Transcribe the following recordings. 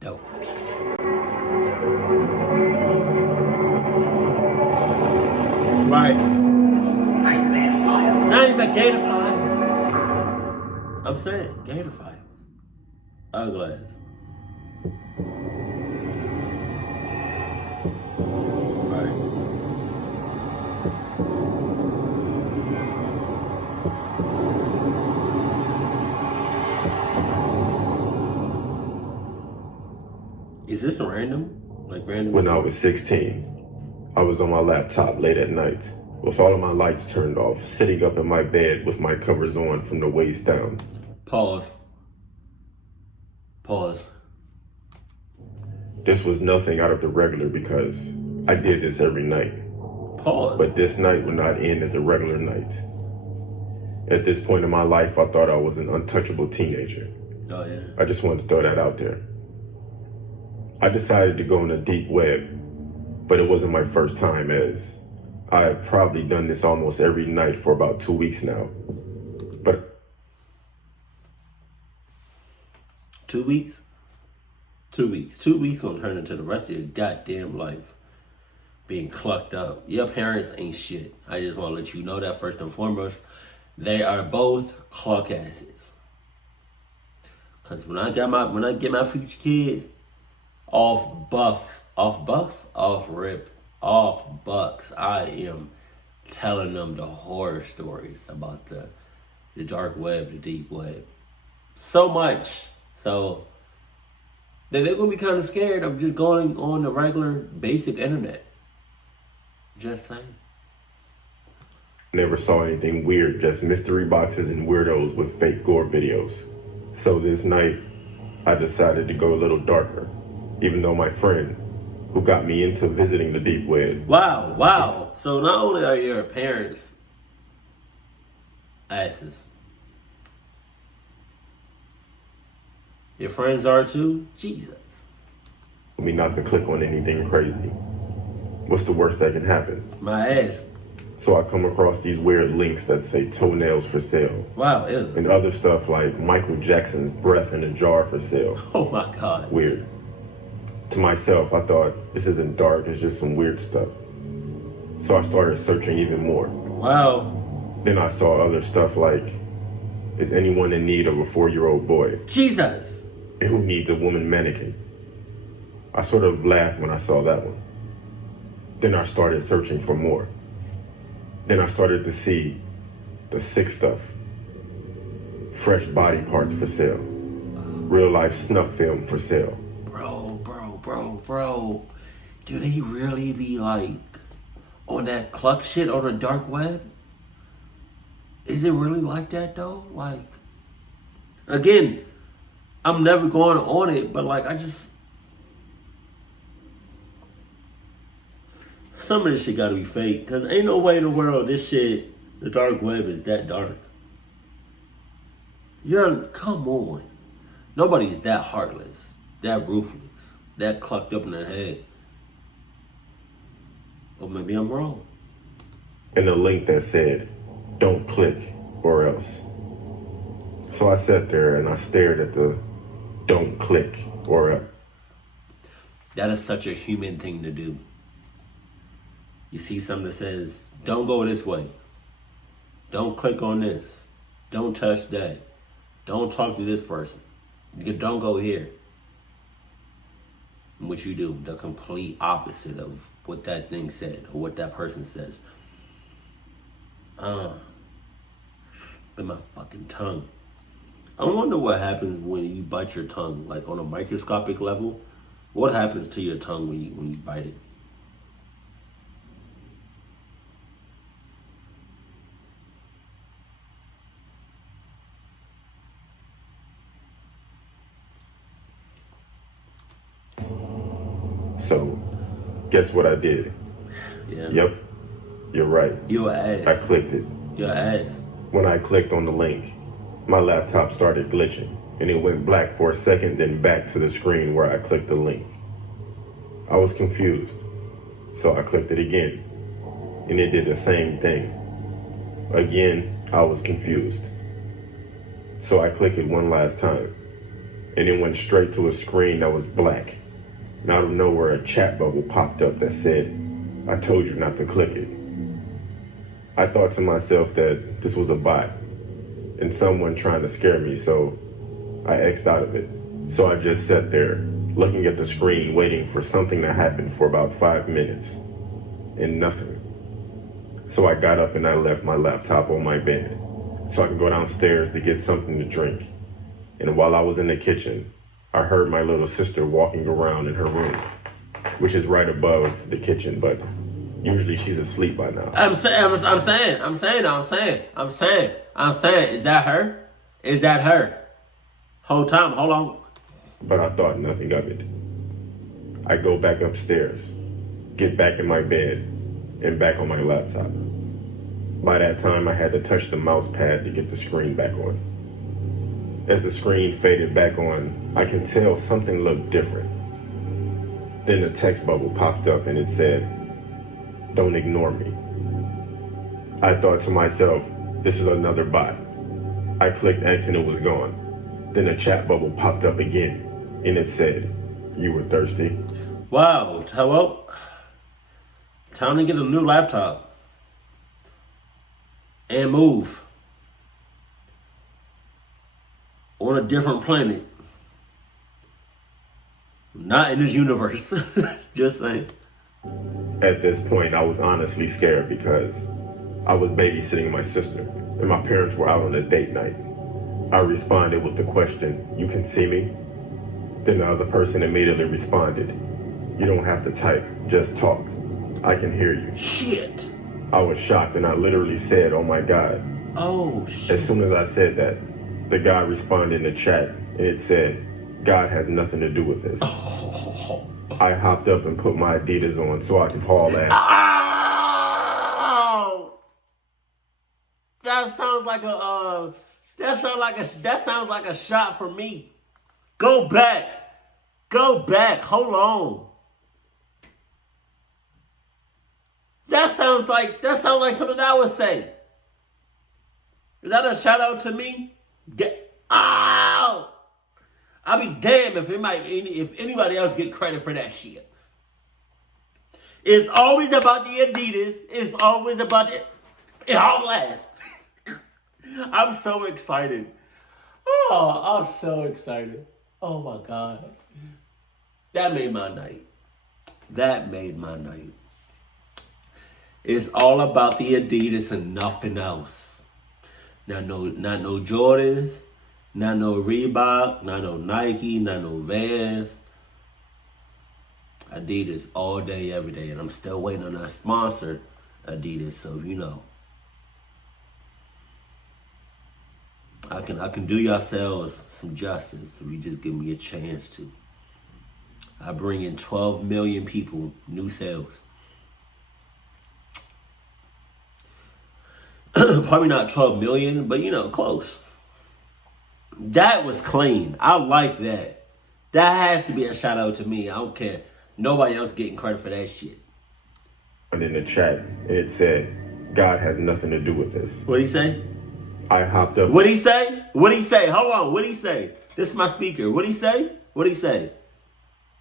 Dope. Right. Nightmare Files. Nightmare Gator Files. I'm saying Gator Files. Eyeglass. Right. Is this random? Like random? When I was 16, I was on my laptop late at night, with all of my lights turned off, sitting up in my bed with my covers on from the waist down. Pause. This was nothing out of the regular because I did this every night. Pause. But this night would not end as a regular night. At this point in my life, I thought I was an untouchable teenager. Oh yeah. I just wanted to throw that out there. I decided to go in the deep web, but it wasn't my first time, as I have probably done this almost every night for about 2 weeks now. But 2 weeks? 2 weeks. 2 weeks gonna turn into the rest of your goddamn life being clucked up. Your parents ain't shit. I just wanna let you know that first and foremost. They are both cluck asses. Cause when I get my future kids off rip, off bucks, I am telling them the horror stories about the dark web, the deep web. So much so that they're gonna be kind of scared of just going on the regular basic internet. Just saying. never saw anything weird, just mystery boxes and weirdos with fake gore videos. So this night, I decided to go a little darker, even though my friend, who got me into visiting the deep web. Wow. So not only are your parents asses, your friends are too? Jesus. Told me not to click on anything crazy. What's the worst that can happen? My ass. So I come across these weird links that say toenails for sale. Wow, ew. And other stuff like Michael Jackson's breath in a jar for sale. Oh my God. Weird. To myself, I thought, this isn't dark, it's just some weird stuff. So I started searching even more. Wow. Then I saw other stuff like, is anyone in need of a 4-year-old boy? Jesus. And who needs a woman mannequin? I sort of laughed when I saw that one. Then I started searching for more. Then I started to see the sick stuff. Fresh body parts for sale. Real life snuff film for sale. Bro. Do they really be like on that cluck shit on the dark web? Is it really like that though? Like, again, I'm never going on it, but like some of this shit gotta be fake, cause ain't no way in the world this shit, the dark web, is that dark. Come on. Nobody's that heartless, that ruthless, that clucked up in their head. Or maybe I'm wrong. And a link that said, don't click or else. So I sat there and I stared at the don't click or else. That is such a human thing to do. You see something that says, don't go this way. Don't click on this. Don't touch that. Don't talk to this person. Don't go here. And what you do, the complete opposite of what that thing said or what that person says. Bit my fucking tongue. I wonder what happens when you bite your tongue, like on a microscopic level. What happens to your tongue when you bite it? So, guess what I did? Yeah. Yep, you're right. Your ass. I clicked it. Your ass. When I clicked on the link, my laptop started glitching, and it went black for a second, then back to the screen where I clicked the link. I was confused, so I clicked it again, and it did the same thing. Again, I was confused, so I clicked it one last time, and it went straight to a screen that was black. And out of nowhere, a chat bubble popped up that said, "I told you not to click it." I thought to myself that this was a bot and someone trying to scare me, so I X'd out of it. So I just sat there, looking at the screen, waiting for something to happen for about 5 minutes, and nothing. So I got up and I left my laptop on my bed so I could go downstairs to get something to drink. And while I was in the kitchen, I heard my little sister walking around in her room, which is right above the kitchen, but usually she's asleep by now. I'm saying, is that her? Is that her? Whole time, hold on. But I thought nothing of it. I go back upstairs, get back in my bed, and back on my laptop. By that time, I had to touch the mouse pad to get the screen back on. As the screen faded back on, I can tell something looked different. Then a text bubble popped up and it said, "Don't ignore me." I thought to myself, this is another bot. I clicked X and it was gone. Then a chat bubble popped up again and it said, "You were thirsty?" Wow, well, time to get a new laptop and move on a different planet. Not in this universe. Just saying. At this point, I was honestly scared because I was babysitting my sister and my parents were out on a date night. I responded with the question, "You can see me?" Then the other person immediately responded, "You don't have to type, just talk. I can hear you." Shit. I was shocked and I literally said, "Oh my God." Oh, shit. As soon as I said that, the guy responded in the chat and it said, "God has nothing to do with this." Oh. I hopped up and put my Adidas on so I could haul ass. Oh. That sounds like a shot for me. Go back. Hold on. That sounds like something I would say. Is that a shout out to me? Ow! I'll be damned if anybody else get credit for that shit. It's always about the Adidas. It's always about it. It all lasts. I'm so excited. Oh, I'm so excited. Oh my God. That made my night. It's all about the Adidas and nothing else. Not no Jordans, not no Reebok, not no Nike, not no Vans. Adidas all day, every day. And I'm still waiting on that sponsor, Adidas, so you know. I can do yourselves some justice if you just give me a chance to. I bring in 12 million people, new sales. Probably not 12 million, but you know, close. That was clean. I like that. That has to be a shout out to me. I don't care. Nobody else getting credit for that shit. And in the chat, it said, "God has nothing to do with this." What'd he say? I hopped up. What'd he say? Hold on. What'd he say? This is my speaker. What'd he say?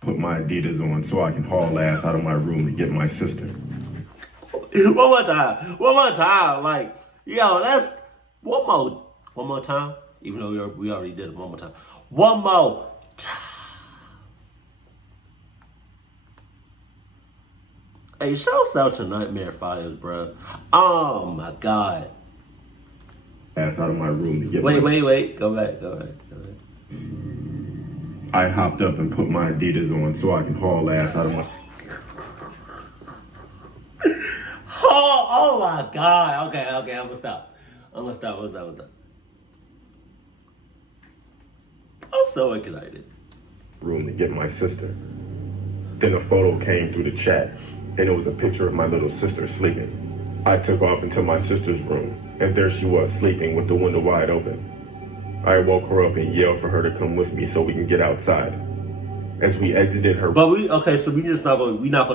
Put my Adidas on so I can haul ass out of my room to get my sister. One more time. Like, yo, that's one more time. Even though we already did it one more time. One more time. Hey, shouts out to Nightmare Fires, bro. Oh my God. Ass out of my room to get Wait. Go back. I hopped up and put my Adidas on so I can haul ass out of my... Oh my God. Okay, I'm gonna stop. I'm so excited. Room to get my sister. Then a photo came through the chat and it was a picture of my little sister sleeping. I took off into my sister's room and there she was sleeping with the window wide open. I woke her up and yelled for her to come with me so we can get outside. As we exited her... But we're not gonna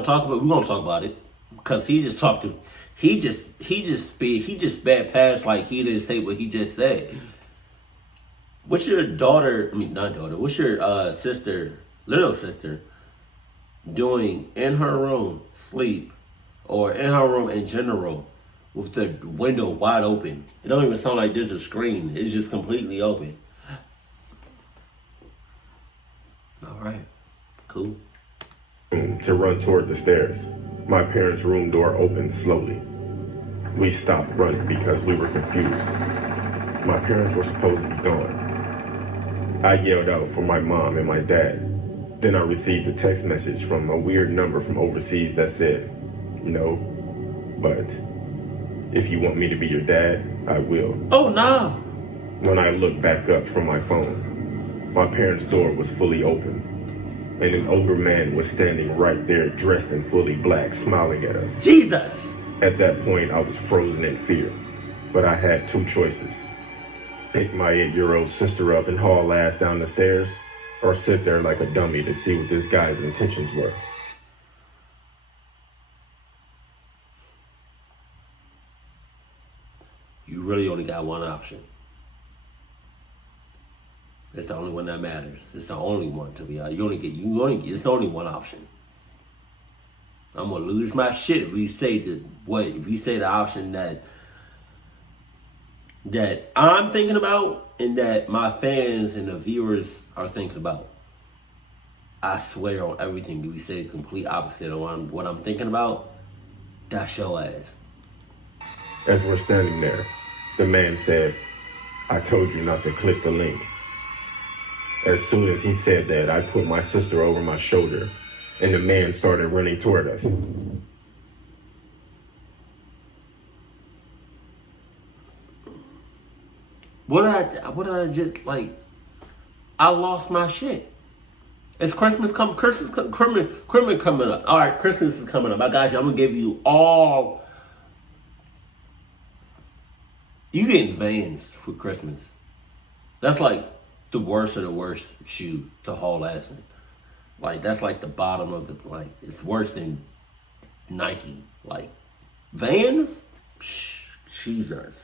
talk about it. We're gonna talk about it. Cause he just sped past like he didn't say what he just said. What's your daughter, I mean, not daughter, what's your sister, little sister, doing in her room, sleep, or in her room in general, with the window wide open? It don't even sound like there's a screen. It's just completely open. All right, cool. To run toward the stairs. My parents' room door opened slowly. We stopped running because we were confused. My parents were supposed to be gone. I yelled out for my mom and my dad. Then I received a text message from a weird number from overseas that said, "No, but if you want me to be your dad, I will." Oh, no. When I looked back up from my phone, my parents' door was fully open, and an older man was standing right there dressed in fully black, smiling at us. Jesus. At that point, I was frozen in fear, but I had two choices. Pick my 8-year-old sister up and haul ass down the stairs, or sit there like a dummy to see what this guy's intentions were. You really only got one option. It's the only one that matters. It's the only one, to be honest. It's only one option. I'm gonna lose my shit if we say the option that I'm thinking about and that my fans and the viewers are thinking about. I swear on everything, if we say the complete opposite of what I'm thinking about, that's your ass. As we're standing there, the man said, "I told you not to click the link." As soon as he said that, I put my sister over my shoulder, and the man started running toward us. What did I just, like, I lost my shit. It's Christmas coming up. All right, Christmas is coming up. I got you. I'm going to give you all. You getting Vans for Christmas. That's like the worst of the worst shoe to haul ass in. Like, that's like the bottom of the, like, it's worse than Nike. Like, Vans? Psh, Jesus.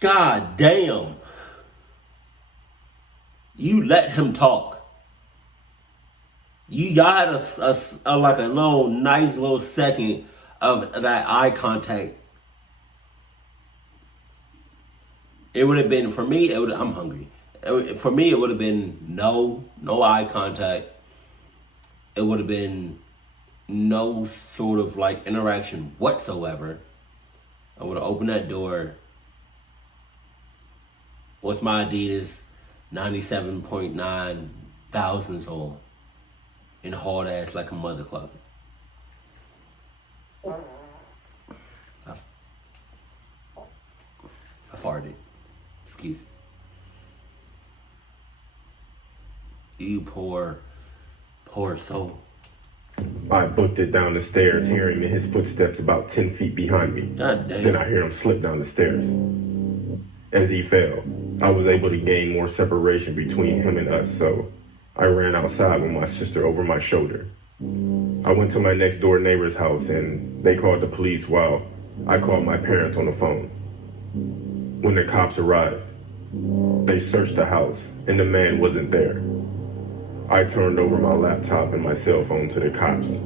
God damn. You let him talk. Y'all had a like a nice little second of that eye contact. It would have been, for me, I'm hungry. For me, it would have been no eye contact. It would have been no sort of like interaction whatsoever. I would have opened that door with my Adidas 97.9 thousands on and hauled ass like a mother club. I farted. Excuse me. You poor soul. I booked it down the stairs, hearing his footsteps about 10 feet behind me. God damn. Then I hear him slip down the stairs. As he fell, I was able to gain more separation between him and us, so I ran outside with my sister over my shoulder. I went to my next door neighbor's house and they called the police while I called my parents on the phone. When the cops arrived, they searched the house and the man wasn't there. I turned over my laptop and my cell phone to the cops.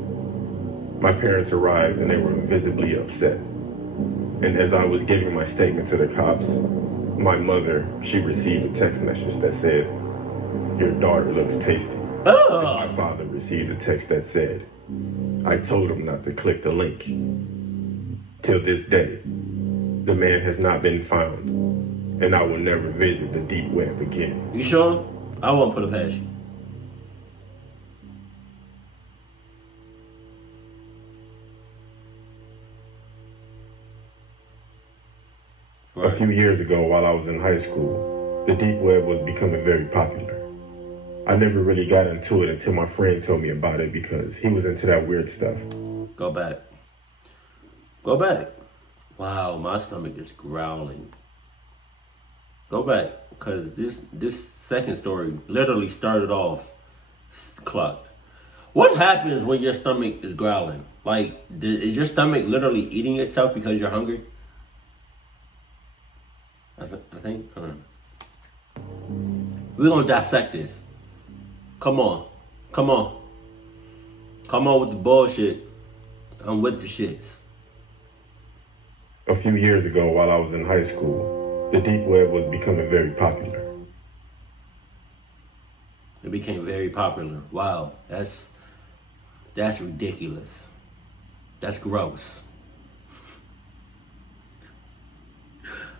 My parents arrived and they were visibly upset. And as I was giving my statement to the cops, my mother, she received a text message that said, "Your daughter looks tasty." Oh. And my father received a text that said, "I told him not to click the link." Till this day, the man has not been found, and I will never visit the deep web again. You sure? I won't put it past you. A few years ago, while I was in high school, the deep web was becoming very popular. I never really got into it until my friend told me about it because he was into that weird stuff. Go back. Wow, my stomach is growling. Go back, because this second story literally started off clucked. What happens when your stomach is growling? Like, is your stomach literally eating itself because you're hungry? I think. We're gonna dissect this. Come on. Come on. Come on with the bullshit. I'm with the shits. A few years ago, while I was in high school, the deep web was becoming very popular. It became very popular. Wow, that's ridiculous. That's gross.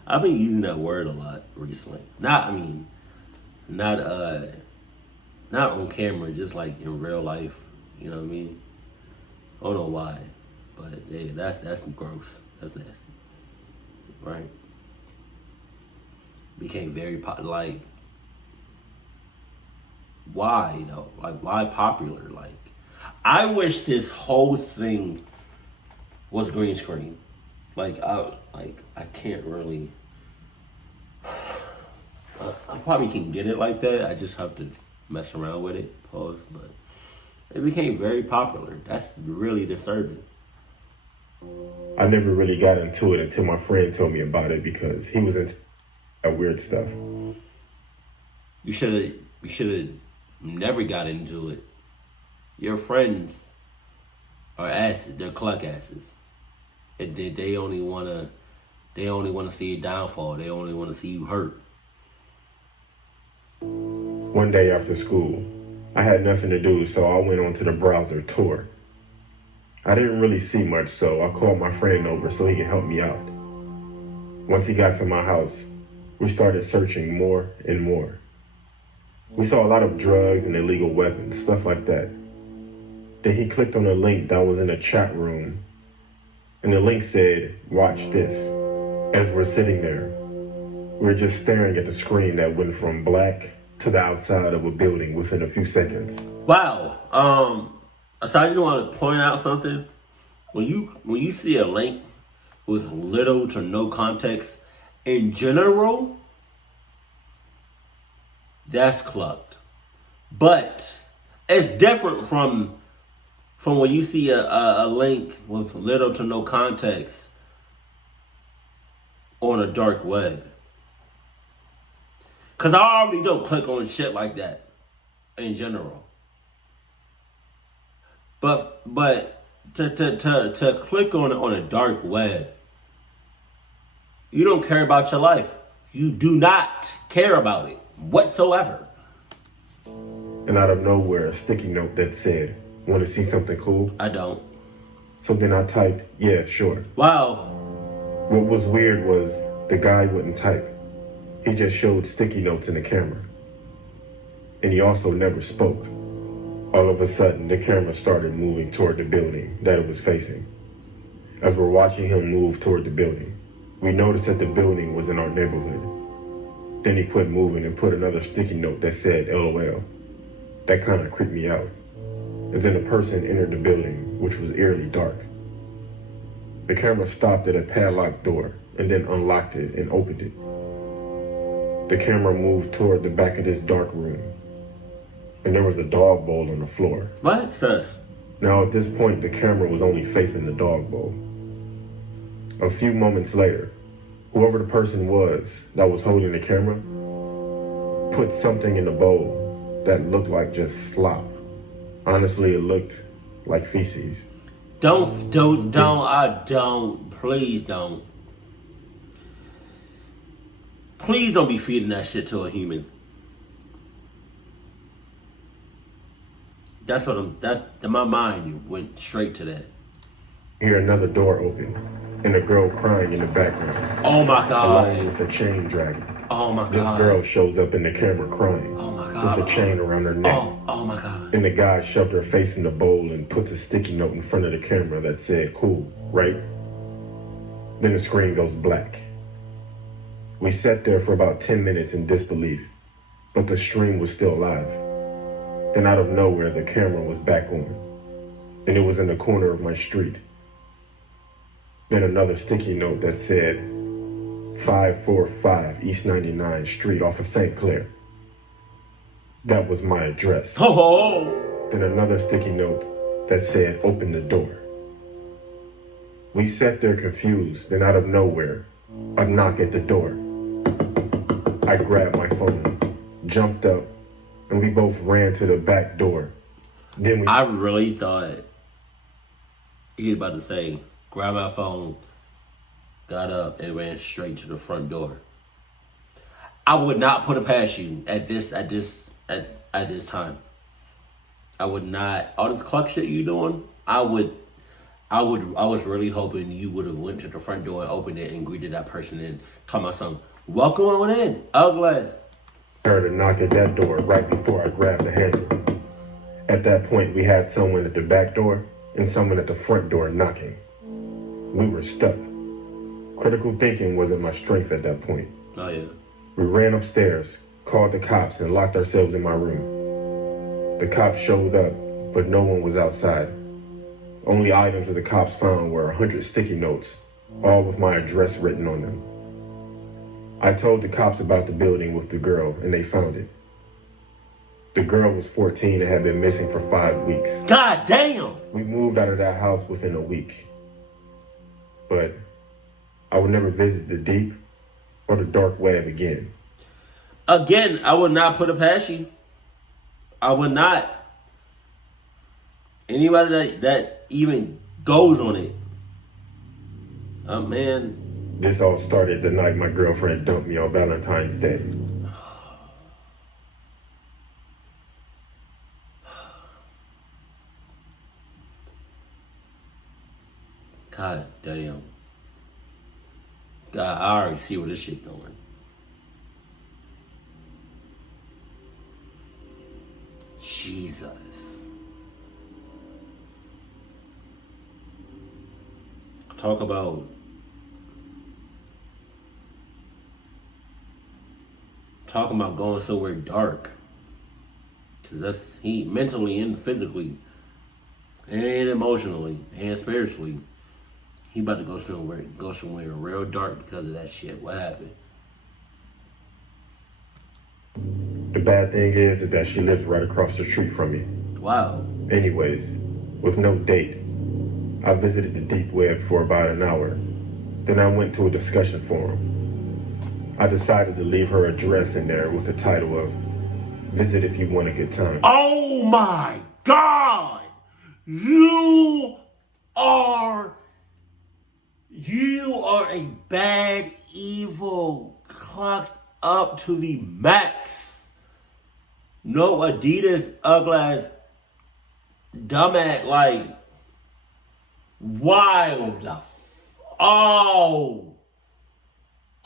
I've been using that word a lot recently. Not on camera, just like in real life. You know what I mean? I don't know why, but yeah, that's gross. That's nasty, right? Became very like. Why though? Like, why popular? Like, I wish this whole thing was green screen. Like, I can't really. I probably can get it like that. I just have to mess around with it. Pause. But it became very popular. That's really disturbing. I never really got into it until my friend told me about it because he was into that weird stuff. You should have never got into it. Your friends are asses. They're cluck asses. They only wanna see your downfall. They only wanna see you hurt. One day after school, I had nothing to do, so I went onto the browser Tor. I didn't really see much, so I called my friend over so he could help me out. Once he got to my house, we started searching more and more. We saw a lot of drugs and illegal weapons, stuff like that. Then he clicked on a link that was in a chat room, and the link said, "Watch this." As we're sitting there, we're just staring at the screen that went from black to the outside of a building within a few seconds. Wow. So I just want to point out something. When you see a link with little to no context, in general, that's clucked. But it's different from when you see a link with little to no context on a dark web. Because I already don't click on shit like that in general. But to click on a dark web, you don't care about your life. You do not care about it whatsoever. And out of nowhere, a sticky note that said, "Want to see something cool?" I don't. So then I typed, "Yeah, sure." Wow. What was weird was the guy wouldn't type. He just showed sticky notes in the camera. And he also never spoke. All of a sudden, the camera started moving toward the building that it was facing. As we're watching him move toward the building, we noticed that the building was in our neighborhood. Then he quit moving and put another sticky note that said LOL. That kind of creeped me out. And then a person entered the building, which was eerily dark. The camera stopped at a padlocked door and then unlocked it and opened it. The camera moved toward the back of this dark room, and there was a dog bowl on the floor. What? Sus. Now at this point, the camera was only facing the dog bowl. A few moments later, whoever the person was that was holding the camera put something in the bowl that looked like just slop. Honestly, it looked like feces. Don't, please don't. Please don't be feeding that shit to a human. That's my mind went straight to that. Hear another door open and a girl crying in the background. Oh my God. Along with a chain dragging. Oh my God. This girl shows up in the camera crying. Oh my God. With a chain around her neck. Oh my God. And the guy shoved her face in the bowl and puts a sticky note in front of the camera that said, "Cool, right?" Then the screen goes black. We sat there for about 10 minutes in disbelief, but the stream was still live. Then out of nowhere, the camera was back on, and it was in the corner of my street. Then another sticky note that said, 545 East 99th Street off of St. Clair. That was my address. Oh. Then another sticky note that said, "Open the door." We sat there confused, then out of nowhere, a knock at the door. I grabbed my phone, jumped up, and we both ran to the back door. Then I really thought he was about to say, grab my phone, got up, and ran straight to the front door. I would not put it past you at this time. I would not. All this cluck shit you doing, I was really hoping you would have went to the front door and opened it and greeted that person and told my son, welcome on in, ugly. I heard a knock at that door right before I grabbed the handle. At that point, we had someone at the back door and someone at the front door knocking. We were stuck. Critical thinking wasn't my strength at that point. Oh, yeah. We ran upstairs, called the cops, and locked ourselves in my room. The cops showed up, but no one was outside. Only items that the cops found were 100 sticky notes, all with my address written on them. I told the cops about the building with the girl, and they found it. The girl was 14 and had been missing for 5 weeks. God damn! We moved out of that house within a week. But I would never visit the deep or the dark web again. Again, I would not put it past you. I would not. Anybody that even goes on it. Oh, man. This all started the night my girlfriend dumped me on Valentine's Day. God damn. God, I already see where this shit going. Jesus. Talk about going somewhere dark. Cause that's he mentally and physically and emotionally and spiritually. He about to go somewhere real dark because of that shit. What happened? The bad thing is that she lives right across the street from me. Wow. Anyways, with no date, I visited the deep web for about an hour. Then I went to a discussion forum. I decided to leave her address in there with the title of Visit If You Want a Good Time. Oh my God! You are a bad, evil, clocked up to the max. No Adidas, ugly ass, dumbass, like, wild.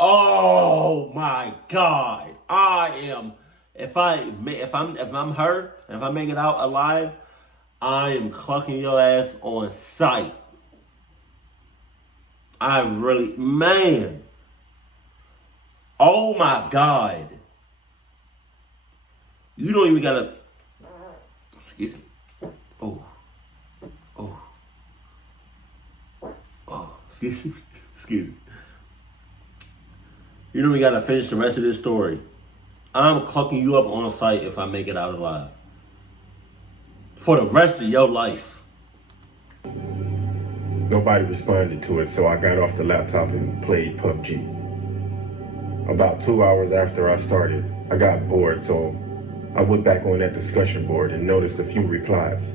Oh my God! I am. If I'm her, if I make it out alive, I am clucking your ass on sight. Man. Oh my God. You don't even gotta. Excuse me. Oh. Excuse me. You don't even gotta finish the rest of this story. I'm clucking you up on sight if I make it out alive. For the rest of your life. Nobody responded to it, so I got off the laptop and played PUBG. About 2 hours after I started, I got bored, so I went back on that discussion board and noticed a few replies.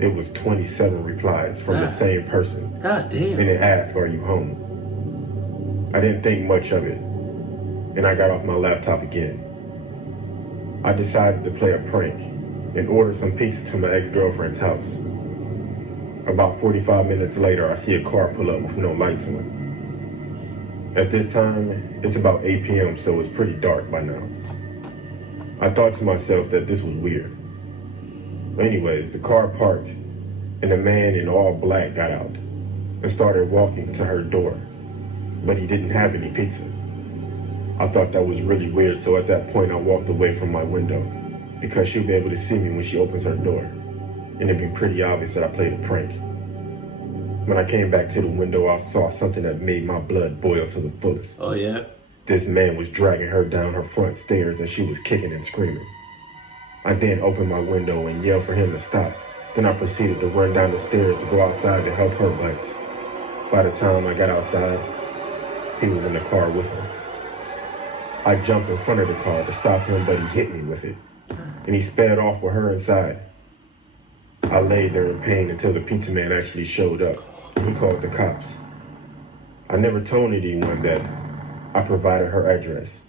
It was 27 replies from the same person. God damn. And it asked, "Are you home?" I didn't think much of it, and I got off my laptop again. I decided to play a prank and order some pizza to my ex-girlfriend's house. About 45 minutes later, I see a car pull up with no lights on. At this time, it's about 8 p.m., so it's pretty dark by now. I thought to myself that this was weird. Anyways, the car parked, and a man in all black got out and started walking to her door, but he didn't have any pizza. I thought that was really weird, so at that point I walked away from my window because she'll be able to see me when she opens her door, and it'd be pretty obvious that I played a prank. When I came back to the window, I saw something that made my blood boil to the fullest. Oh yeah? This man was dragging her down her front stairs and she was kicking and screaming. I then opened my window and yelled for him to stop. Then I proceeded to run down the stairs to go outside to help her, but by the time I got outside, he was in the car with her. I jumped in front of the car to stop him, but he hit me with it, and he sped off with her inside. I laid there in pain until the pizza man actually showed up. He called the cops. I never told anyone that I provided her address.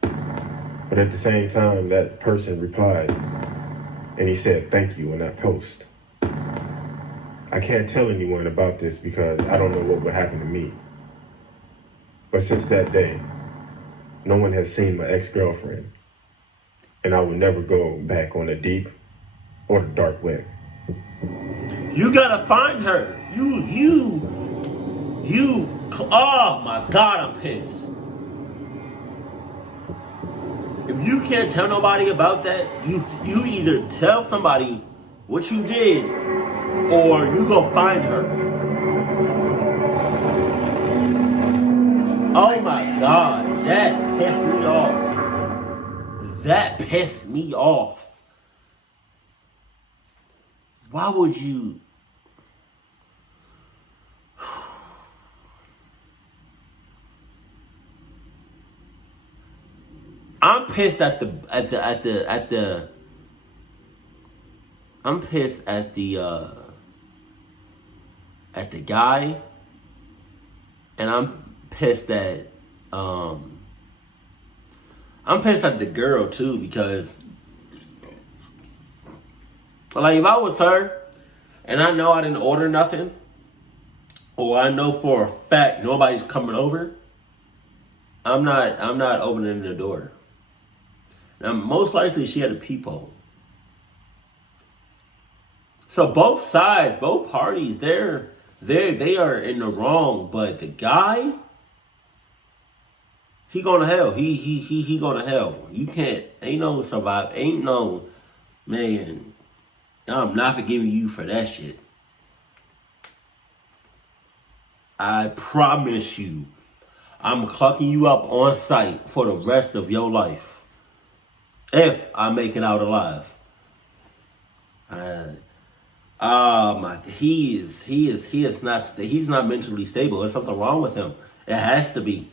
But at the same time, that person replied, and he said thank you in that post. I can't tell anyone about this because I don't know what would happen to me. But since that day, no one has seen my ex-girlfriend, and I will never go back on the deep or the dark web. You gotta find her. Oh my God, I'm pissed. If you can't tell nobody about that, you either tell somebody what you did or you go find her. Oh my God, that pissed me off. That pissed me off. Why would you? I'm pissed I'm pissed at the guy, and I'm pissed at the girl too, because like if I was her and I know I didn't order nothing, or I know for a fact nobody's coming over, I'm not opening the door. Now, most likely she had a peephole. So both sides, both parties, they are in the wrong. But the guy, he going to hell. He going to hell. You can't. Ain't no survive. Ain't no, man. I'm not forgiving you for that shit. I promise you, I'm clucking you up on sight for the rest of your life. If I make it out alive. He's not mentally stable. There's something wrong with him. It has to be.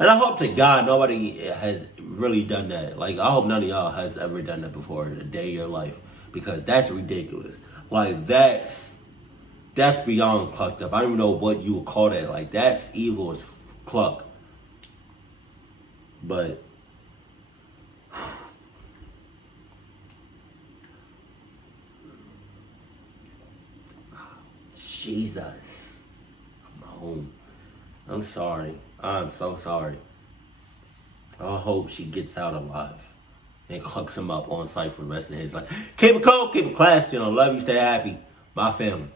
And I hope to God nobody has really done that. Like, I hope none of y'all has ever done that before in a day of your life. Because that's ridiculous. Like, that's beyond clucked up. I don't even know what you would call that. Like, that's evil as cluck. But Jesus. I'm home. I'm sorry. I'm so sorry. I hope she gets out alive and clucks him up on sight for the rest of his life. Keep it cool, keep it classy, love you, stay happy. My family.